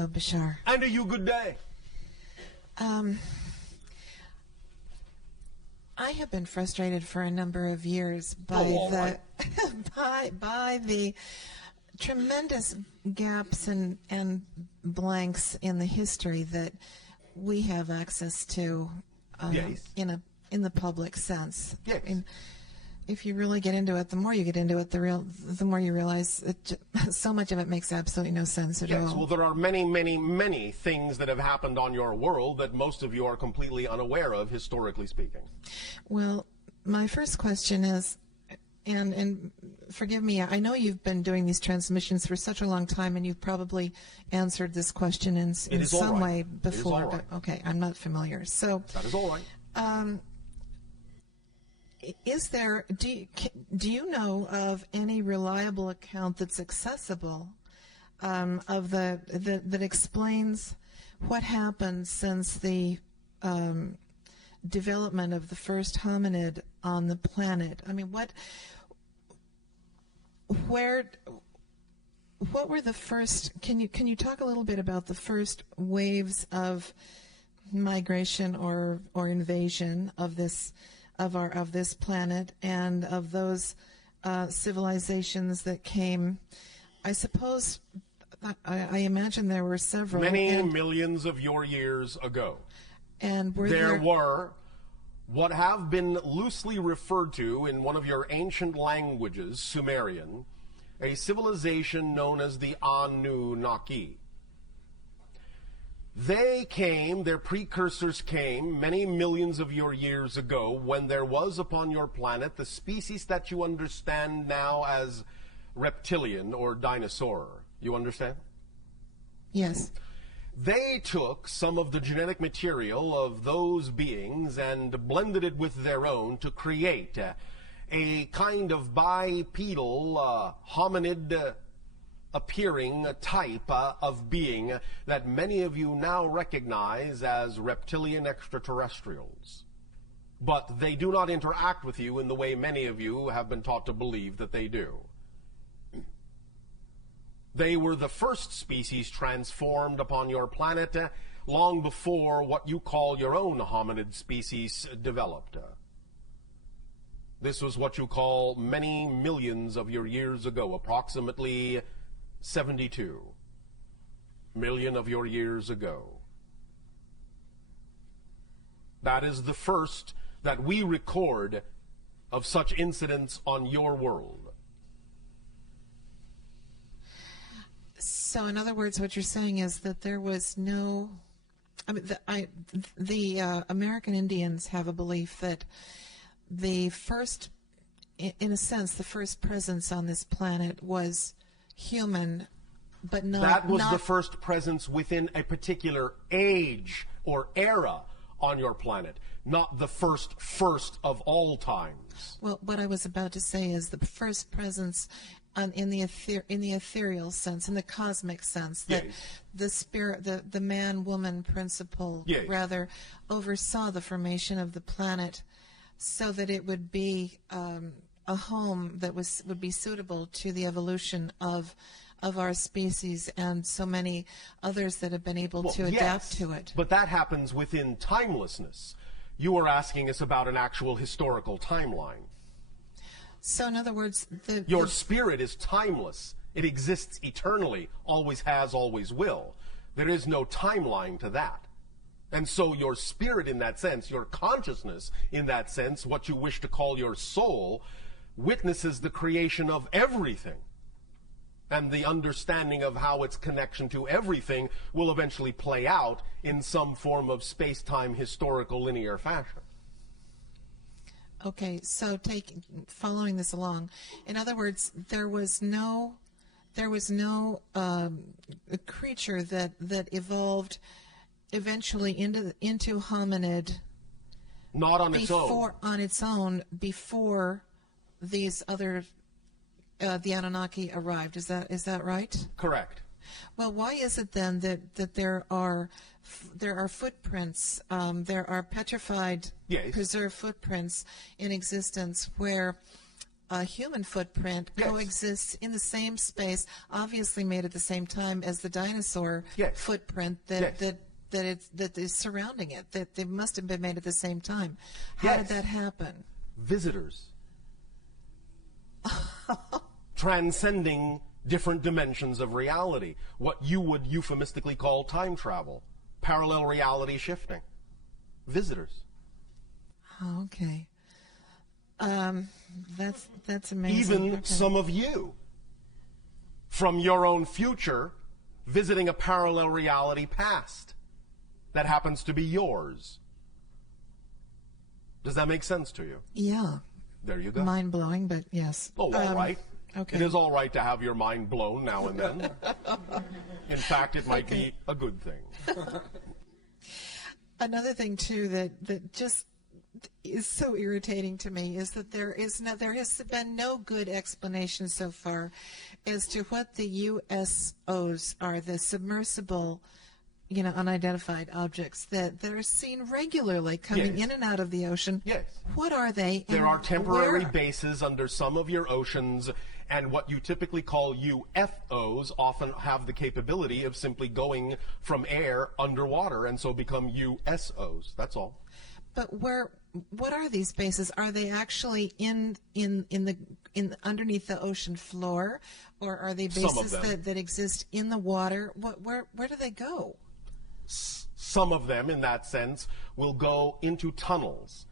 Hello, Bashar. And you good day. I have been frustrated for a number of years by by the tremendous gaps and blanks in the history that we have access to Yes. in the public sense. Yes. And if you really get into it, the more you get into it, the more you realize that so much of it makes absolutely no sense at all. Yes, well, there are many, many, many things that have happened on your world that most of you are completely unaware of, historically speaking. Well, my first question is, and forgive me, I know you've been doing these transmissions for such a long time, and you've probably answered this question in some way before. But okay, I'm not familiar. So that is all right. Is there? Do you know of any reliable account that's accessible of that explains what happened since the development of the first hominid on the planet? I mean, what were the first? Can you talk a little bit about the first waves of migration or invasion of this planet, and of those civilizations that came? I suppose, I imagine there were several. Many millions of your years ago. And there were what have been loosely referred to in one of your ancient languages, Sumerian, a civilization known as the Anu Naki. They came, their precursors came many millions of your years ago when there was upon your planet the species that you understand now as reptilian or dinosaur. You understand? Yes. They took some of the genetic material of those beings and blended it with their own to create a kind of bipedal hominid appearing type of being that many of you now recognize as reptilian extraterrestrials. But they do not interact with you in the way many of you have been taught to believe that they do. They were the first species transformed upon your planet long before what you call your own hominid species developed. This was what you call many millions of your years ago, approximately 72 million of your years ago. That is the first that we record of such incidents on your world. So, in other words, what you're saying is that there was no. I mean, the American Indians have a belief that the first, in a sense, the first presence on this planet was human, but not. That was the first presence within a particular age or era on your planet, not the first of all times. Well, what I was about to say is the first presence in the ethereal sense, in the cosmic sense, that yes. the spirit, the man-woman principle, yes. rather oversaw the formation of the planet, so that it would be a home that would be suitable to the evolution of our species and so many others that have been able to adapt to it. But that happens within timelessness. You are asking us about an actual historical timeline. So, in other words, your spirit is timeless. It exists eternally, always has, always will. There is no timeline to that. And so your spirit in that sense, your consciousness in that sense, what you wish to call your soul, witnesses the creation of everything. And the understanding of how its connection to everything will eventually play out in some form of space-time historical linear fashion. Okay, so following this along, in other words, there was no creature that evolved eventually into hominid. Not on its own. On its own, before these other the Anunnaki arrived. Is that right? Correct. Well, why is it then that there are footprints, there are petrified, yes. preserved footprints in existence where a human footprint Yes. coexists in the same space, obviously made at the same time as the dinosaur Yes. footprint Yes. that is surrounding it, that they must have been made at the same time. How did Yes. that happen? Visitors. Transcending different dimensions of reality. What you would euphemistically call time travel. Parallel reality shifting. Visitors. Oh, okay. That's amazing. Even Okay. some of you from your own future visiting a parallel reality past that happens to be yours. Does that make sense to you? Yeah. There you go. Mind blowing, but yes. Oh, all right. Okay. It is all right to have your mind blown now and then. In fact, it might be a good thing. Another thing too that just is so irritating to me is that there has been no good explanation so far as to what the USOs are, the submersible, unidentified objects that are seen regularly coming Yes. in and out of the ocean. Yes. What are they? There and are temporary where? bases under some of your oceans, and what you typically call UFOs often have the capability of simply going from air underwater and so become USOs. That's all. But what are these bases? Are they actually in underneath the ocean floor, or are they Some of bases them. that exist in the water? Where do they go? Some of them, in that sense, will go into tunnels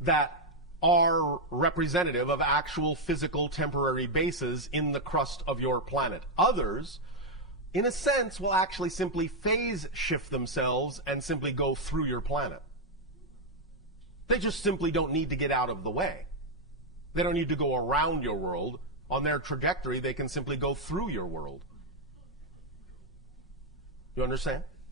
that are representative of actual physical temporary bases in the crust of your planet. Others, in a sense, will actually simply phase shift themselves and simply go through your planet. They just simply don't need to get out of the way. They don't need to go around your world. On their trajectory, they can simply go through your world. You understand?